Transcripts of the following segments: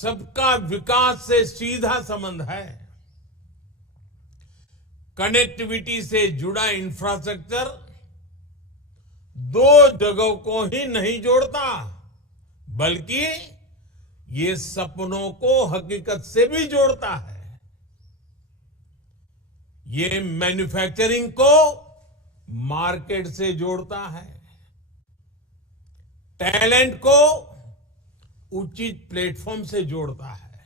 सबका विकास से सीधा संबंध है। कनेक्टिविटी से जुड़ा इंफ्रास्ट्रक्चर दो जगहों को ही नहीं जोड़ता, बल्कि ये सपनों को हकीकत से भी जोड़ता है। ये मैन्युफैक्चरिंग को मार्केट से जोड़ता है, टैलेंट को उचित प्लेटफॉर्म से जोड़ता है।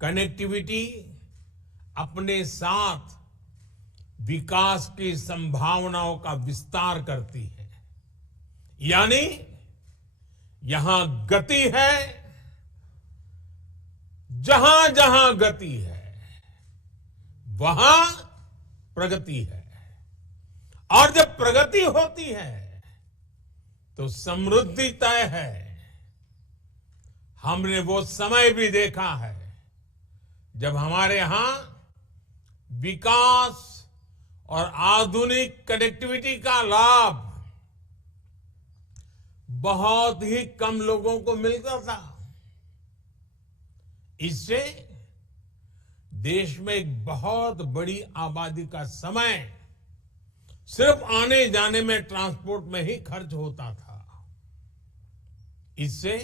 कनेक्टिविटी अपने साथ विकास की संभावनाओं का विस्तार करती है, यानी यहां गति है, जहां जहां गति है वहां प्रगति है, और जब प्रगति होती है तो समृद्धि तय है। हमने वो समय भी देखा है जब हमारे यहां विकास और आधुनिक कनेक्टिविटी का लाभ बहुत ही कम लोगों को मिलता था। इससे देश में एक बहुत बड़ी आबादी का समय सिर्फ आने जाने में, ट्रांसपोर्ट में ही खर्च होता था। इससे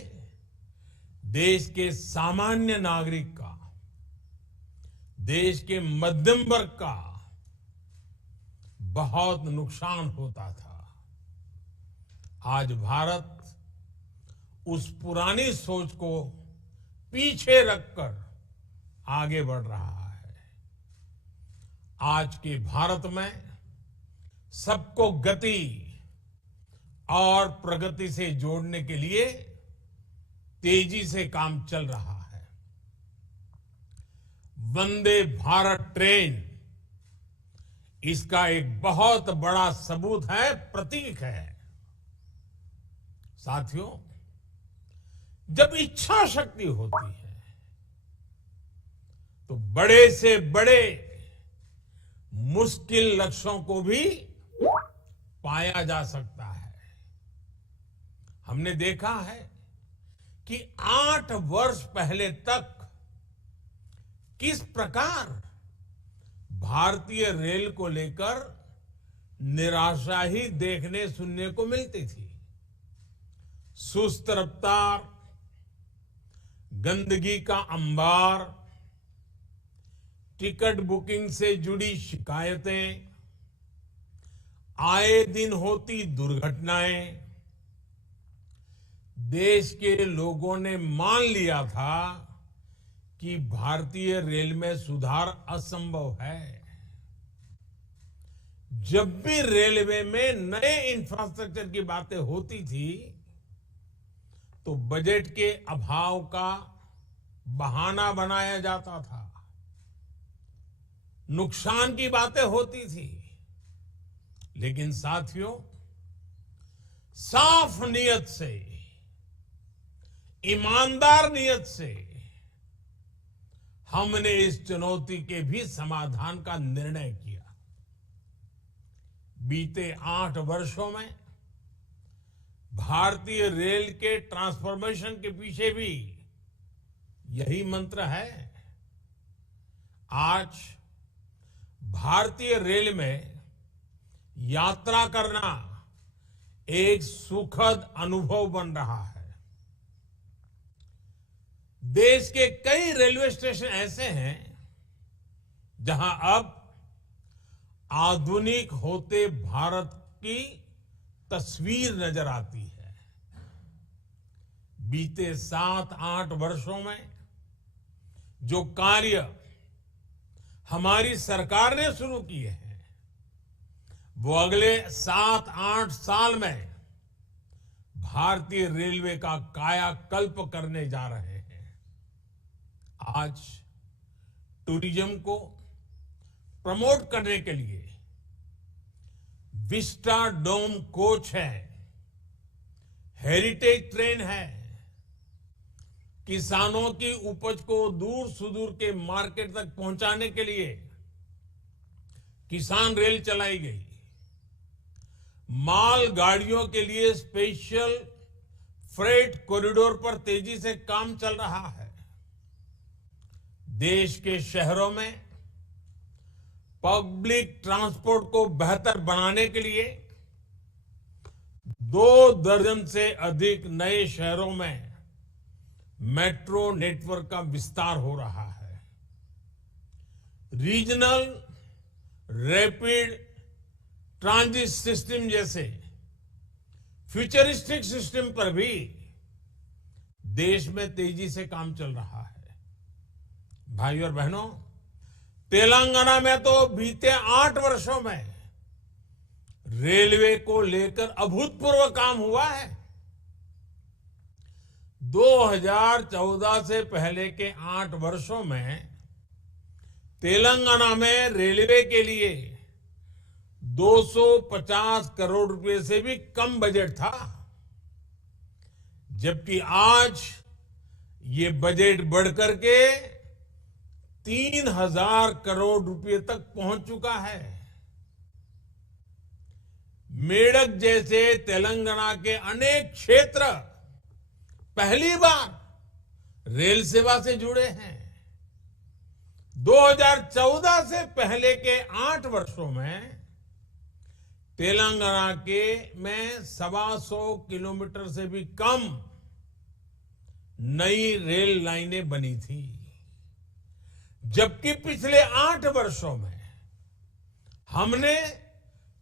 देश के सामान्य नागरिक का, देश के मध्यम वर्ग का बहुत नुकसान होता था। आज भारत उस पुरानी सोच को पीछे रखकर आगे बढ़ रहा है। आज के भारत में सबको गति और प्रगति से जोड़ने के लिए तेजी से काम चल रहा है। वंदे भारत ट्रेन इसका एक बहुत बड़ा सबूत है, प्रतीक है। साथियों, जब इच्छा शक्ति होती है तो बड़े से बड़े मुश्किल लक्ष्यों को भी पाया जा सकता है। हमने देखा है कि 8 वर्ष पहले तक किस प्रकार भारतीय रेल को लेकर निराशा ही देखने सुनने को मिलती थी। सुस्त रफ्तार, गंदगी का अंबार, टिकट बुकिंग से जुड़ी शिकायतें, आए दिन होती दुर्घटनाएं, देश के लोगों ने मान लिया था कि भारतीय रेल में सुधार असंभव है। जब भी रेलवे में नए इंफ्रास्ट्रक्चर की बातें होती थी तो बजट के अभाव का बहाना बनाया जाता था, नुकसान की बातें होती थी। लेकिन साथियों, साफ नीयत से, ईमानदार नीयत से हमने इस चुनौती के भी समाधान का निर्णय किया। बीते 8 वर्षों में भारतीय रेल के ट्रांसफॉर्मेशन के पीछे भी यही मंत्र है। आज भारतीय रेल में यात्रा करना एक सुखद अनुभव बन रहा है। देश के कई रेलवे स्टेशन ऐसे हैं जहां अब आधुनिक होते भारत की तस्वीर नजर आती है। बीते 7-8 वर्षों में जो कार्य हमारी सरकार ने शुरू किए हैं वो अगले 7-8 साल में भारतीय रेलवे का कायाकल्प करने जा रहे हैं। आज टूरिज्म को प्रमोट करने के लिए विस्टा डोम कोच है, हेरिटेज ट्रेन है, किसानों की उपज को दूर सुदूर के मार्केट तक पहुंचाने के लिए किसान रेल चलाई गई, माल गाड़ियों के लिए स्पेशल फ्रेट कॉरिडोर पर तेजी से काम चल रहा है। देश के शहरों में पब्लिक ट्रांसपोर्ट को बेहतर बनाने के लिए 2 दर्जन से अधिक नए शहरों में मेट्रो नेटवर्क का विस्तार हो रहा है। रीजनल रैपिड ट्रांजिट सिस्टम जैसे फ्यूचरिस्टिक सिस्टम पर भी देश में तेजी से काम चल रहा है। भाइयों और बहनों, तेलंगाना में तो बीते 8 वर्षों में रेलवे को लेकर अभूतपूर्व काम हुआ है। 2014 से पहले के 8 वर्षों में तेलंगाना में रेलवे के लिए 250 करोड़ रुपए से भी कम बजट था, जबकि आज ये बजट बढ़कर के 3000 करोड़ रुपए तक पहुंच चुका है। मेडक जैसे तेलंगाना के अनेक क्षेत्र पहली बार रेल सेवा से जुड़े हैं। 2014 से पहले के 8 वर्षों में तेलंगाना के में 125 किलोमीटर से भी कम नई रेल लाइनें बनी थी, जबकि पिछले 8 वर्षों में हमने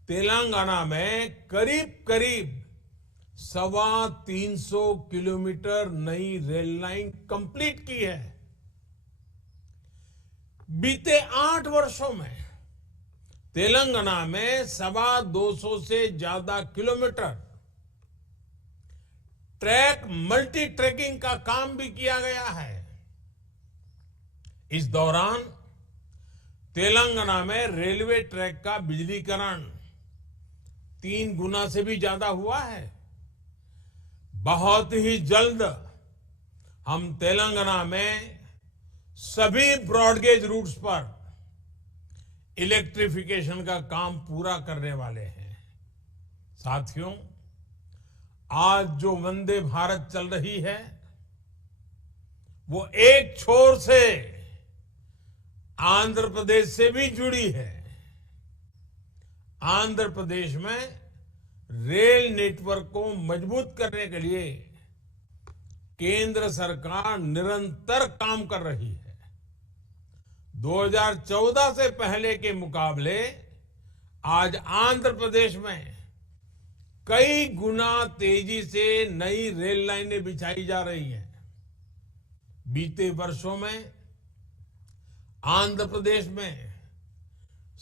तेलंगाना में करीब करीब 350 किलोमीटर नई रेल लाइन कंप्लीट की है। बीते 8 वर्षों में तेलंगाना में 250 से ज्यादा किलोमीटर ट्रैक मल्टी ट्रैकिंग का काम भी किया गया है। इस दौरान तेलंगाना में रेलवे ट्रैक का बिजलीकरण 3 गुना से भी ज्यादा हुआ है। बहुत ही जल्द हम तेलंगाना में सभी ब्रॉडगेज रूट्स पर इलेक्ट्रिफिकेशन का काम पूरा करने वाले हैं। साथियों, आज जो वंदे भारत चल रही है वो एक छोर से आंध्र प्रदेश से भी जुड़ी है। आंध्र प्रदेश में रेल नेटवर्क को मजबूत करने के लिए केंद्र सरकार निरंतर काम कर रही है। 2014 से पहले के मुकाबले आज आंध्र प्रदेश में कई गुना तेजी से नई रेल लाइनें बिछाई जा रही हैं। बीते वर्षों में आंध्र प्रदेश में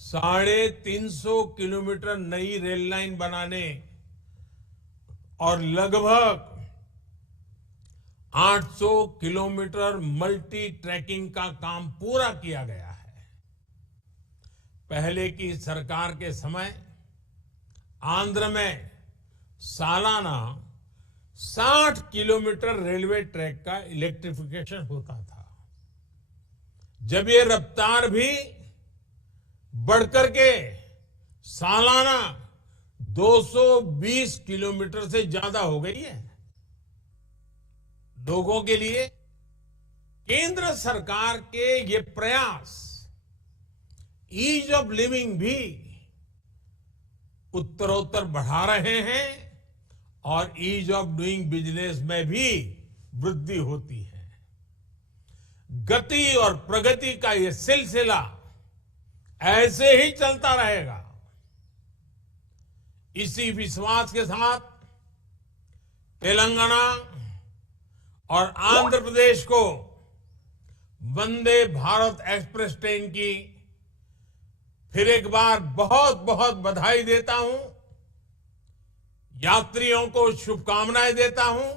350 किलोमीटर नई रेल लाइन बनाने और लगभग 800 किलोमीटर मल्टी ट्रैकिंग का काम पूरा किया गया है। पहले की सरकार के समय आंध्र में सालाना 60 किलोमीटर रेलवे ट्रैक का इलेक्ट्रिफिकेशन होता था। जब ये रफ्तार भी बढ़कर के सालाना 220 किलोमीटर से ज्यादा हो गई है। लोगों के लिए केंद्र सरकार के ये प्रयास ईज ऑफ लिविंग भी उत्तरोत्तर बढ़ा रहे हैं और ईज ऑफ डूइंग बिजनेस में भी वृद्धि होती है। गति और प्रगति का ये सिलसिला ऐसे ही चलता रहेगा। इसी विश्वास के साथ तेलंगाना और आंध्र प्रदेश को वंदे भारत एक्सप्रेस ट्रेन की फिर एक बार बहुत बहुत बधाई देता हूं। यात्रियों को शुभकामनाएं देता हूं।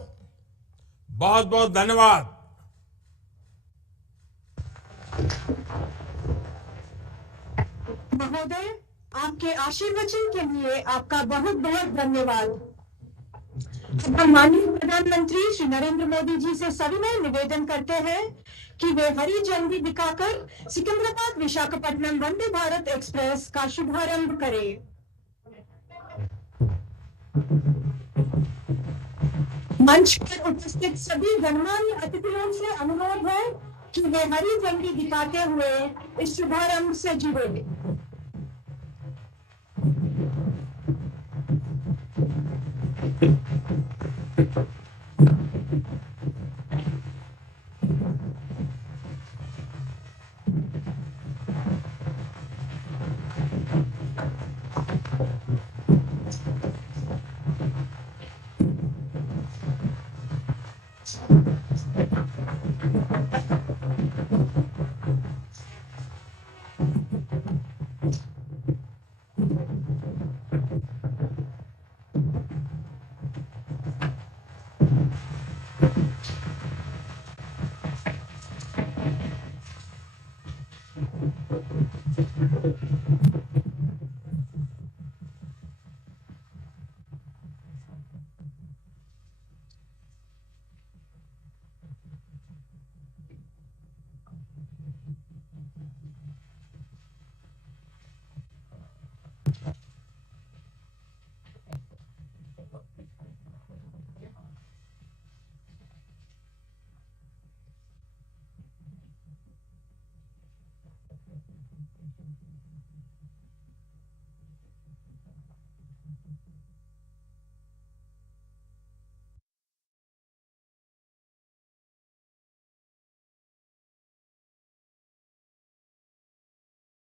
बहुत बहुत धन्यवाद। महोदय, आपके आशीर्वचन के लिए आपका बहुत बहुत धन्यवाद। हम माननीय प्रधानमंत्री श्री नरेंद्र मोदी जी से सविनय निवेदन करते हैं कि वे हरी झंडी दिखाकर सिकंदराबाद विशाखापट्टनम वंदे भारत एक्सप्रेस का शुभारंभ करें। मंच पर उपस्थित सभी गणमान्य अतिथियों से अनुरोध है कि वे हरी झंडी दिखाते हुए इस शुभारंभ से जुड़े।